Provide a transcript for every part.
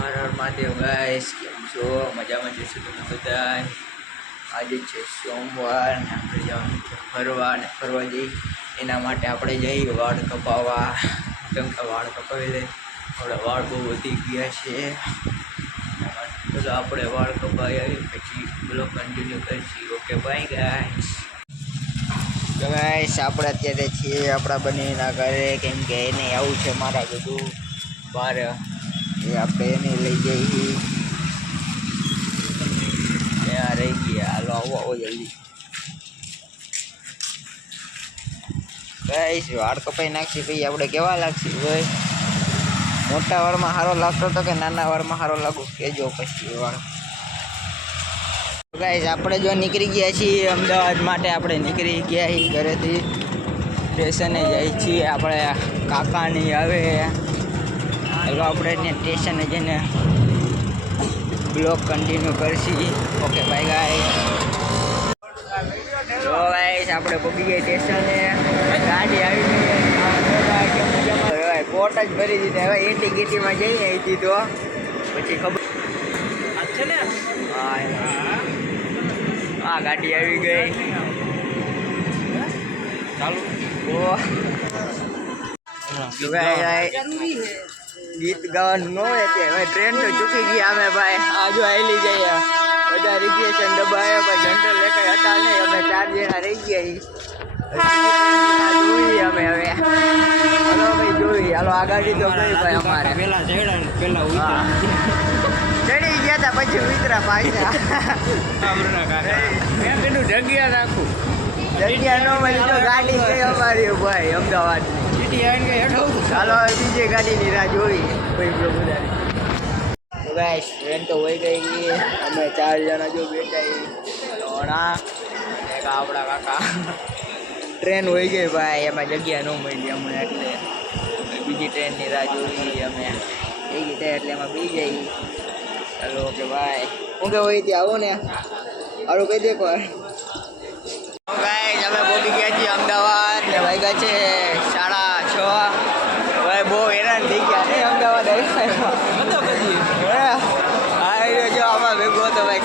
Har Har Mahadev guys, કેમ છો? મજામાં જશો તમે બધા? આજે છે સોમવાર ને આપણે જવાનું છે ફરવા ને ફરવા જઈ એના માટે આપણે જઈએ વાળ કપાવવા. કેમ કે વાળ કપાવી લઈએ, આપણા વાળ બહુ વધી ગયા છે. તો આપણે વાળ કપાવી આવી પછી બ્લોગ કન્ટિન્યુ કરીશું. Okay bye guys. તો ગાઈસ આપણે અત્યારે છીએ આપણા બંનેના ઘરે, કેમ કે એને આવું છે મારા બધું બહાર એ આપણે એને લઈ જઈએ. ત્યાં રહી ગયા, હાલો આવો જલ્દી. ગાઈસ વાળ કપાઈ નાખશે પછી આપણે કેવા લાગશે ભાઈ? મોટા વાળમાં સારો લાગતો હતો કે નાના વાળમાં સારો લાગુ કેજો પછી વાળ. ગાઈસ આપણે જો નીકળી ગયા છીએ અમદાવાદ માટે. આપણે નીકળી ગયા છીએ ઘરેથી, સ્ટેશને જઈએ છીએ. આપણે કાકાની આવે ચાલો આપણે ત્યાં સ્ટેશને જઈને બ્લોગ કન્ટિન્યુ કરશી. Okay bye guys. તો ગાઈસ આપણે પહોંચી ગયા સ્ટેશને, ગાડી આવી ગઈ, કોટ જ ભરી દીધા. હવે એટી ગીટીમાં જઈએ અહીંથી તો પછી ખબર છે ને. હા ગાડી આવી ગઈ. ચાલુ ગીત ગાવાનું ન હોય ત્યાં. હવે ટ્રેન તો ચૂકી ગઈ અમે ભાઈ. આ જો આવેલી જઈએ બધા રિઝર્વેશન દબાવ્યા પણ જનરલ લેખાય હતા નહીં. અમે 4 જણા રહી ગયા જોઈએ અમે. હવે હાલો ભાઈ જોઈ, હાલો આ ગાડી તો કઈ ભાઈ અમારે પેલા ચડી ગયા હતા પછી ઉતરા પાછા. મેં કીધું જગ્યા નાખું, જગ્યા ન મળી તો ગાડી કઈ અમારી ભાઈ અમદાવાદની. ચાલો બીજી ગાડીની રાહ જોઈ કોઈ બધા. તો ગાઈસ ટ્રેન તો વહી ગઈ. અમે 4 જણા જો બેઠા ઘણા એક આપણા કાકા. ટ્રેન વહી ગઈ ભાઈ, એમાં જગ્યા ન મળી અમને એટલે બીજી ટ્રેનની રાહ જોઈ અમે. થઈ ગઈ થાય એટલે એમાં બી જઈ. ચાલો ઓકે ભાઈ. હું કે હોય ત્યાં આવો ને સારું કહી દે કોઈ. ગાઈસ અમે પહોંચી ગયા છીએ અમદાવાદ ને વાગ્યા છે 6:30. ભાઈ બહુ હેરાન થઈ ગયા ને અમદાવાદ આવી જો આમાં ભેગો હતો ભાઈ.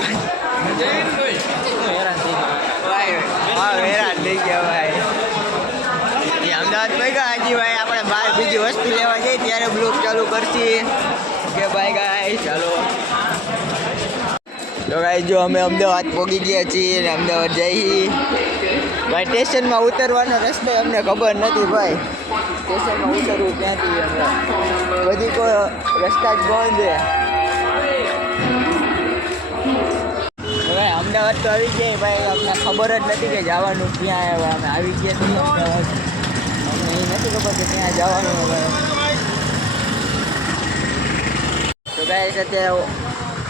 હેરાન થઈ ગયા ભાઈ, હા હેરાન થઈ ગયા ભાઈ. અમદાવાદ ભેગા હજી ભાઈ આપણે બહાર બીજી વસ્તુ લેવા જઈએ ત્યારે બ્લોગ ચાલુ કરશી. કે ભાઈ ગાઈસ ચાલો. તો ગાઈસ જો અમે અમદાવાદ પહોંચી ગયા છીએ ને અમદાવાદ જઈએ ભાઈ. સ્ટેશનમાં ઉતરવાનો રસ્તો અમને ખબર નથી ભાઈ. સ્ટેશનમાં ઉતરવું ક્યાંથી અમને બધી કોઈ રસ્તા જ બંધ છે ભાઈ. અમદાવાદ તો આવી જાય ભાઈ, અમને ખબર જ નથી કે જવાનું ક્યાં આવે. અમે આવી ગયા છીએ અમદાવાદ, અમને એ નથી ખબર કે ત્યાં જવાનું ભાઈ. તો ગાઈસ અત્યારે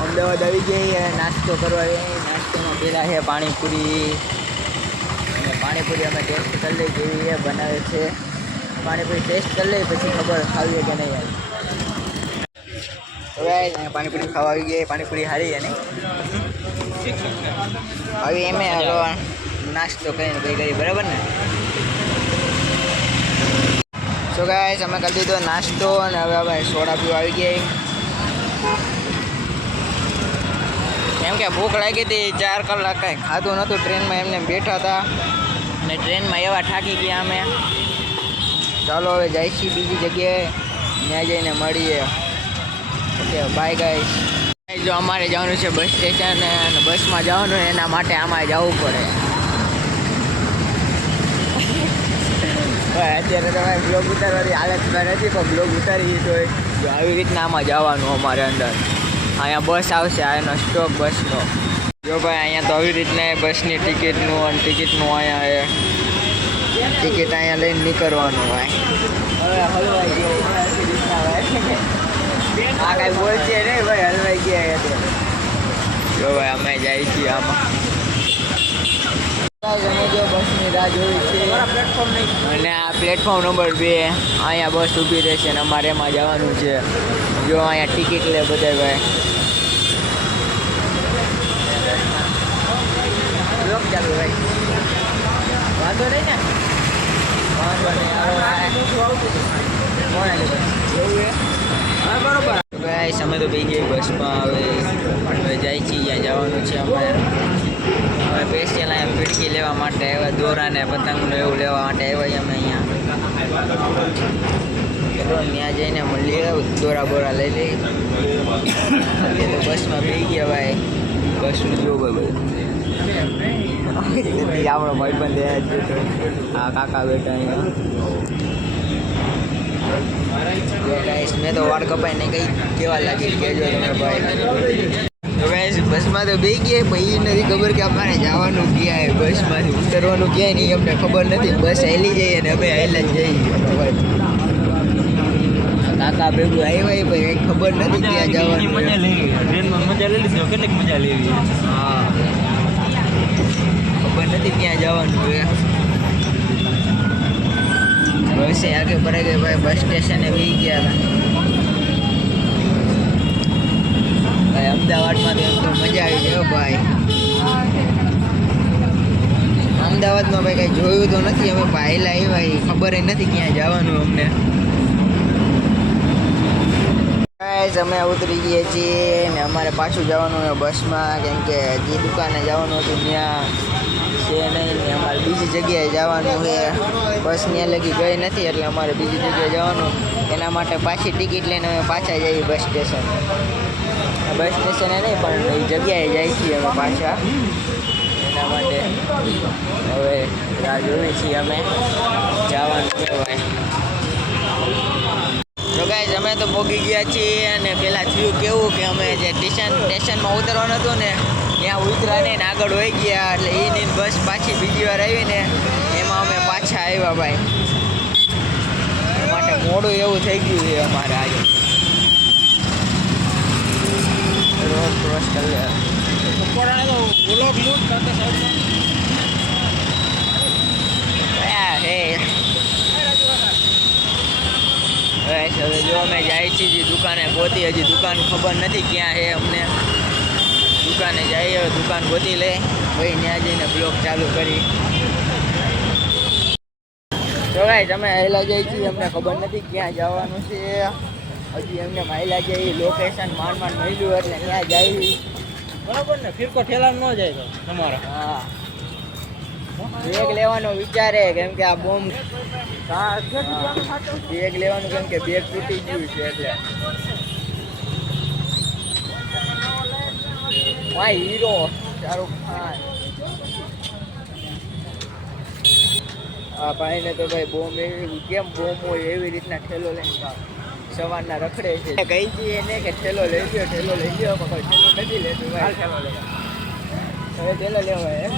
અમદાવાદ આવી ગઈ, નાસ્તો કરવા ગઈ. નાસ્તોમાં પહેલાં છે પાણીપુરી. પાણીપુરી અમે ટેસ્ટ કરી લઈ જેવી બનાવે છે. પાણીપુરી ટેસ્ટ કરી લઈ પછી ખબર ખાવીએ કે નહીં. હવે પાણીપુરી ખાવા આવી ગઈ. પાણીપુરી સારી છે નહીં હવે એમે નાસ્તો કરીને કઈ કરી બરાબર ને. સો ગાઈસ અમે કરી દીધો નાસ્તો અને હવે હવે સોડા પીવા આવી ગઈ. કેમ કે ભૂખ લાગી હતી, 4 કલાક કાંઈ ખાધું નહોતું. ટ્રેનમાં એમને બેઠા હતા અને ટ્રેનમાં એવા થાકી ગયા અમે. ચાલો હવે જઈશું બીજી જગ્યાએ, ત્યાં જઈને મળીએ. Okay bye guys. જો અમારે જવાનું છે બસ સ્ટેશન અને બસમાં જવાનું એના માટે આમાં જવું પડે. અત્યારે તમારે બ્લોગ ઉતારવાની હાલતમાં નથી પણ બ્લોગ ઉતારી તો આવી રીતના આમાં જવાનું અમારે અંદર. અહીંયા બસ આવશે, આનો સ્ટોપ બસનો. જો ભાઈ અહીંયા તો આવી રીતના બસની ટિકિટનું અને ટિકિટનું અહીંયા ટિકિટ અહીંયા લઈને નીકળવાનું ભાઈ. હવે હલવાઈ ગયો આ કાંઈ બોલશે નહીં ભાઈ, હલવાઈ ગયા અત્યારે. જો ભાઈ અમે જઈએ છીએ આમાં. અમે જો બસની રાહ જોઈ છે પ્લેટફોર્મ નહીં અને આ પ્લેટફોર્મ નંબર 2 અહીંયા બસ ઊભી રહેશે ને અમારે એમાં જવાનું છે. જો અહીંયા ટિકિટ લે બધા ભાઈ. ચાલુ ભાઈ વાંધો નહીં ને, વાંધો નહીં. બરોબર ગાઈસ અમે તો બેસી ગઈ બસમાં. હવે જાય છીએ ત્યાં જવાનું છે અમારે. હવે સ્પેશિયલ અહીંયા ફીડકી લેવા માટે આવ્યા, દોરા ને પતંગનું એવું લેવા માટે આવ્યા અમે અહીંયા. ચલો ત્યાં જઈને મળીએ, દોરા બોરા લઈ લઈએ. અત્યારે તો બસમાં બેસી ગયા ભાઈ. બસનું જો ભાઈ આપણો ભાઈબંધ આ કાકા બેઠા અહીંયા. મેં તો વાળ કપાઈ ને કઈ કેવા લાગી કેજો તમે ભાઈ. તો ગાઈસ બસમાં તો બેસી ગયા, પણ એ નથી ખબર કે અમારે જવાનું ક્યાં. બસમાંથી ઉતરવાનું ક્યાંય નહીં અમને ખબર નથી. બસ હેલી જઈએ ને અમે હેલા જ જઈએ. કાકા ભેગું આવ્યા ભાઈ, ખબર નથી ક્યાં જવાનું. ટ્રેનમાં મજા લઈ લીધી, કેટલીક મજા લેવી. હા ખબર નથી ક્યાં જવાનું છે. બસે આગે ભરાઈ ગઈ ભાઈ. બસ સ્ટેશને બી ગયા હતા ભાઈ. અમદાવાદમાં તો એમ તો મજા આવી જાય ભાઈ. અમદાવાદમાં ભાઈ કઈ જોયું તો નથી અમે. પહેલા આવ્યા ખબર નથી ક્યાં જવાનું અમને. અમે ઉતરી ગયા છીએ ને અમારે પાછું જવાનું હોય બસમાં, કેમ કે જે દુકાને જવાનું હતું ત્યાં છે નહીં ને અમારે બીજી જગ્યાએ જવાનું છે. બસ ત્યાં લગી ગઈ નથી એટલે અમારે બીજી જગ્યાએ જવાનું. એના માટે પાછી ટિકિટ લઈને અમે પાછા જઈએ બસ સ્ટેશન. બસ સ્ટેશને નહીં પણ એ જગ્યાએ જાય છીએ અમે પાછા. એના માટે હવે રાહ જોઈએ છીએ અમે જવાનું કહેવાય. તો ગાઈસ અમે તો પહોંચી ગયા છીએ અને પહેલાં થયું કેવું કે અમે જે સ્ટેશનમાં ઉતરવાનું હતું ને ત્યાં ઉતરા ને આગળ વહી ગયા. એટલે એની બસ પાછી બીજી વાર આવીને એમાં અમે પાછા આવ્યા ભાઈ. માટે મોડું એવું થઈ ગયું છે અમારે આજે. રોડ ક્રોસ કરી લે. હવે જો અમે જાય છીએ દુકાને ગોતી. હજી દુકાન ખબર નથી ક્યાં છે અમને. દુકાને જઈએ, દુકાન ગોતી લે ભાઈ. ત્યાં જઈને બ્લોગ ચાલુ કરી. તો ભાઈ તમે હેલા જાય છીએ, અમને ખબર નથી ક્યાં જવાનું છે. હજી અમને માયલા જઈએ, લોકેશન માંડ મળ્યું એટલે ત્યાં જઈએ. બરાબર ને, ફિરકો ઠેલા ન જાય તો તમારા. હા બેગ લેવાનો વિચારે, કેમ કે આ બોમ્બ બેગ લેવાનું કેમ કે બેગ તૂટી ગયું છે એટલે. ભાઈ હીરો શાહરુખ ખાન. આ ભાઈને તો ભાઈ બોમ્બ એવી કેમ બોમ્બ હોય એવી રીતના ઠેલો લઈને સવારના રખડે છે. કહી દઈએ ને કે ઠેલો લઈ ગયો, ઠેલો લઈ ગયો, પણ ઠેલો નથી લેતું ભાઈ. હવે ઠેલો લેવાય.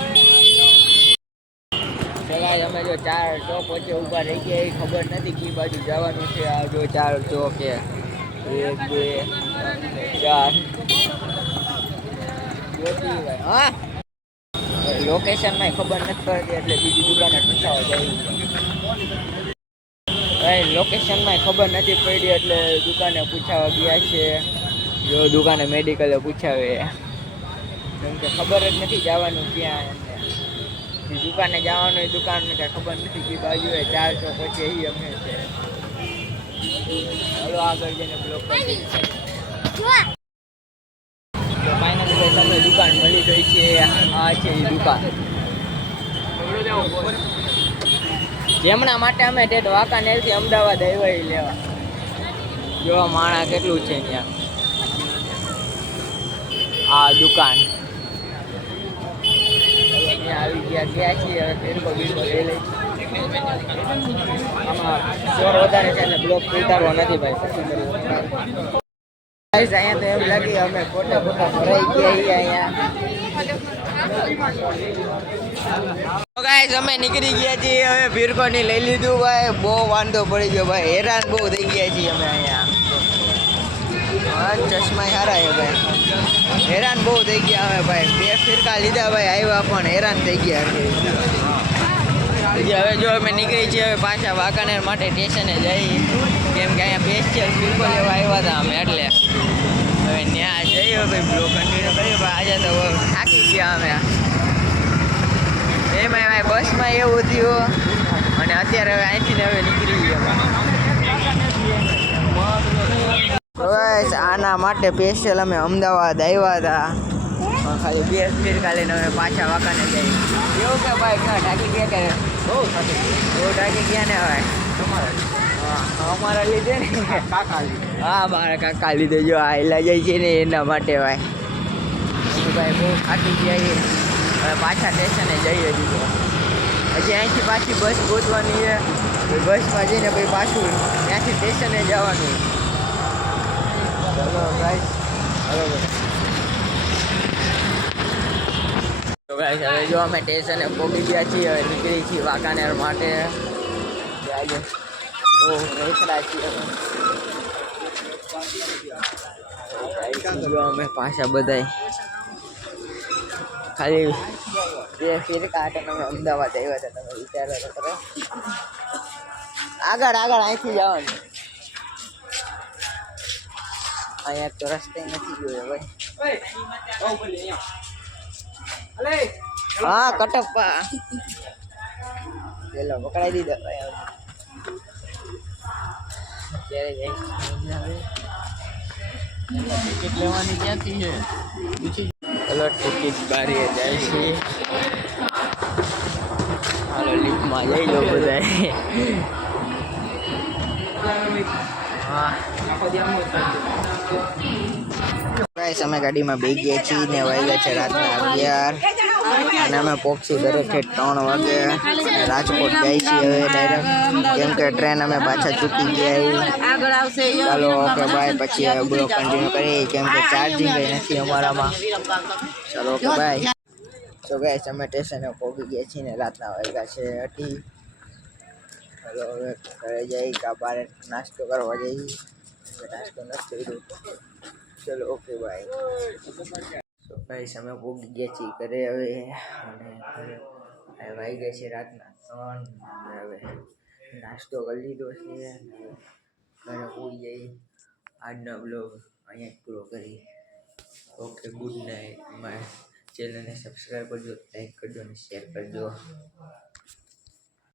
ચલાય અમે જો 4 ચોક વચ્ચે ઊભા રહી ગયા. એ ખબર નથી કઈ બાજુ જવાનું છે. આ જો 4 ચોક છે, 1 2 3 4. હા લોકેશનમાં ખબર નથી પડતી એટલે બીજી દુકાને પૂછાવા જાય. લોકેશનમાં ખબર નથી પડી એટલે દુકાને પૂછાવા ગયા છે. જો દુકાને મેડિકલે પૂછાવે, કેમ કે ખબર જ નથી જવાનું ક્યાં. દુકાને જવાનું હોય દુકાન કઈ ખબર નથી કે બાજુ 4 ચોક વચ્ચે એ અમે છે. ચાલો આગળ જઈને બ્લોક કરી ફાઇનલી તમને દુકાન મળી ગઈ છે. આ છે એ દુકાન જેમના માટે અમે ટેટ વાંકાનેરથી અમદાવાદ આવ્યા લેવા. જો માણા કેટલું છે ત્યાં. આ દુકાન આવી ગયા છીએ. હવે ફેરકો બીરકો લઈ લઈ. આમાં ચોર વધારે છે એટલે બ્લોક ઉતારવો નથી ભાઈ. અહીંયા તો એમ લાગે અમે ખોટા ભરાઈ ગયા અહીંયા. ગાઈસ અમે નીકળી ગયા છીએ. હવે ફીરકો ની લઈ લીધું ભાઈ. બહુ વાંધો પડી ગયો ભાઈ. હેરાન બહુ થઈ ગયા છીએ અમે અહીંયા. ચશ્મા સારા છે ભાઈ. હેરાન બહુ થઈ ગયા અમે ભાઈ. 2 ફીરકા લીધા ભાઈ, આવ્યા પણ હેરાન થઈ ગયા. હવે જો અમે નીકળી છીએ હવે પાછા વાંકાનેર માટે સ્ટેશને જઈએ, કેમ કે અહીંયા સ્પેશિયલ ફીરકો લેવા આવ્યા હતા અમે. એટલે હવે ત્યાં જઈએ ભાઈ. બ્લોગ કન્ટિન્યુ કરીએ ભાઈ. આજે તો થાકી ગયા અમે. એમાં ભાઈ બસમાં એવું થયું અને અત્યારે હવે અહીંથી હવે નીકળી ગયા. બસ આના માટે સ્પેશિયલ અમે અમદાવાદ આવ્યા હતા ખાલી 2 મિનિટ કાલે અમે પાછા વાંકાને જઈએ એવું કે ભાઈ ક્યાં ઢાકી ગયા કે બહુ ઢાકી ગયા ને હવે હા અમારા લીધે ને હા મારા કાકા લીધે જો આયલા જાય છે ને એના માટે ભાઈ બહુ થાકી ગયા હવે પાછા સ્ટેશને જઈએ દીધો હજી અહીંથી પાછી બસ ગોતવાની છે બસમાં જઈને પછી પાછું ત્યાંથી સ્ટેશને જવાનું ચલો ગાઈસ બરોબર તો ગાઈસ હવે જો અમે સ્ટેશને પહોંચી ગયા છીએ હવે નીકળી છીએ વાંકાનેર માટે આજે રેખડા છીએ જો અમે પાછા બધાય ખાલી જે ફિરકા હતા તમે અમદાવાદ આવ્યા હતા તમે વિચારો તો કરો આગળ અહીંથી જવાનું અહીંયા તો રસ્તે નથી જોયો ભાઈ હા કટપ્પા ચલો પકડાઈ દીધા ભાઈ અત્યારે ટિકિટ લેવાની ક્યાંથી છે ચલો ટિકિટ બારીએ જાય છે હાલો લિફ્ટમાં લઈ લો બધા હા ગાઈસ અમે ગાડીમાં બેસી ગયા છીએ ને વાગ્યા છે રાતના 11 અને અમે પહોંચી દરેક 3 વાગે રાજકોટ જાય છીએ હવે ડાયરેક્ટ કેમ કે ટ્રેન અમે પાછા ચૂકી ગયા ચાલો ઓકે બાય પછી બ્લોગ કન્ટિન્યુ કરીએ કેમ કે ચાર્જિંગ નથી અમારામાં ચાલો ઓકે બાય તો ગાઈસ અમે સ્ટેશને પહોંચી ગયા છીએ ને રાતના વાગ્યા છે 8 ચાલો હવે ઘરે જઈ કા બારે નાસ્તો કરવા જઈએ નાસ્તો નથી કર્યો ચલો ઓકે બાય તો ગાઈસ અમે પહોંચી ગયા છીએ ઘરે હવે અને ઘરે વાગી ગયા છે રાતના 3 હવે નાસ્તો કરી લીધો છે ઘરે પહોંચી જઈ આજનો બ્લોગ અહીંયા જ પૂરો કરી ઓકે ગુડ નાઇટ માય ચેનલને સબસ્ક્રાઈબ કરજો લાઈક કરજો અને શેર કરજો